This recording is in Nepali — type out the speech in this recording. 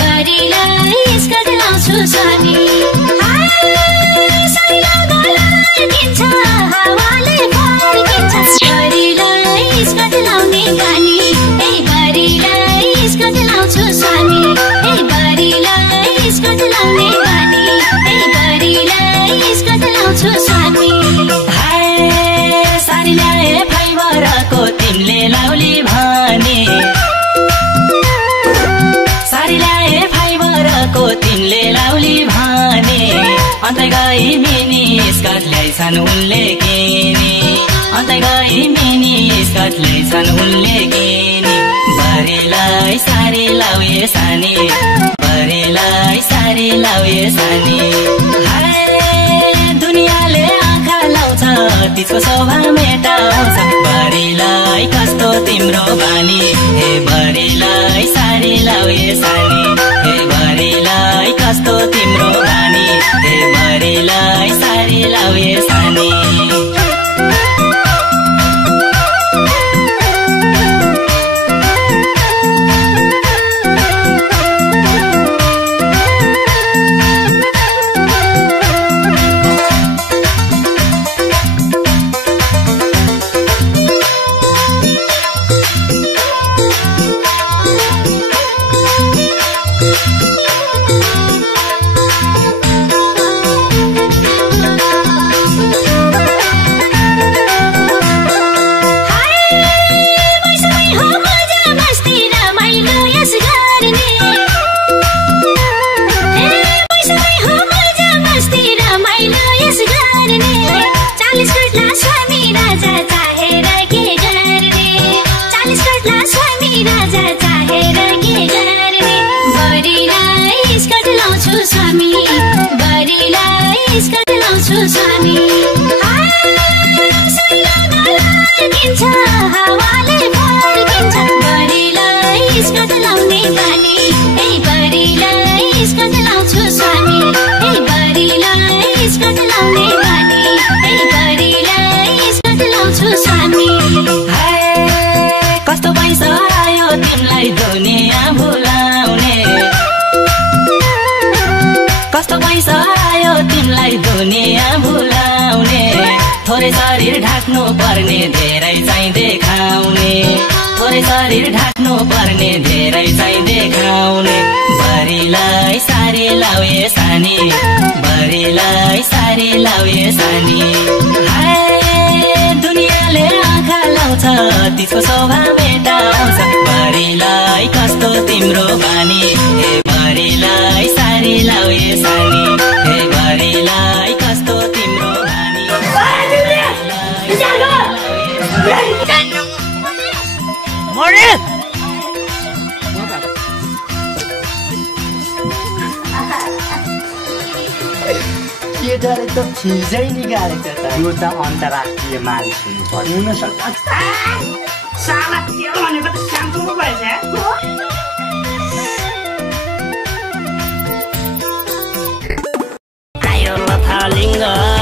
बरिलाई स्कर्ट लाउँछु स्वामी साइला गला किन्छ हावाले फर्किन्छ बरिलाई स्कर्ट लाउने गानी ए बरिलाई स्कर्ट लाउँछु स्वामी ए बरिलाई स्कर्ट लाउने गानी ए बरिलाई स्कर्ट लाउँछु स्वामी हाय सारी ल्याए फाइबरको तिमीले लाउली भने सारी ल्याए फाइबरको तिमीले लाउली भने अन्त गई मिनी स्कर्ट ल्याइछन् उनले किनी अन्त गई मिनी स्कर्ट ल्याइछन् उनले किनी बरिलाई सारी लाउए सानी बरिलाई सारी लाउए सानी हाय दुनियाँले आँखा लाउँछ त्यसको शोभा मेटाउँछ बरिलाई कस्तो तिम्रो बानी हे बरिलाई सारी लाउए सानी हे बरिलाई कस्तो तिम्रो बानी हे बरिलाई सारी लाउए सानी स्वामी साइला गला किन्छ हावाले फर्किन्छ बरिलाई स्कर्ट लाउने गानी ए बरिलाई स्कर्ट लाउँछु स्वामी ए बरिलाई स्कर्ट लाउने गानी ए बरिलाई स्कर्ट लाउँछु स्वामी कस्तो पैसा आयो तिमीलाई दुनियाँ भुलाउने कस्तो पैसा आयो तिमीलाई दुनियाँ भुलाउने थोरै शरीर ढाक्नु पर्ने धेरै चाहिँ देखाउने थोरै शरीर ढाक्नु पर्ने धेरै चाहिँ देखाउने बरिलाई सारी लाउए सानी बरिलाई सारी लाउए सानी हाय दुनियाँले आँखा लाउँछ त्यसको शोभा मेटाउँछ बरिलाई कस्तो तिम्रो बानी हे बरिलाई सारी लाउए सानी हे बरिलाई कस्तो तिम्रो बानी केटाले त फिजै निकालेको त यो त अन्तर्राष्ट्रिय मानिस हुनुपर्छ हुन सक्छ साला तेल भनेको त स्याम्पू पो भएछ आयो लथालिङ्ग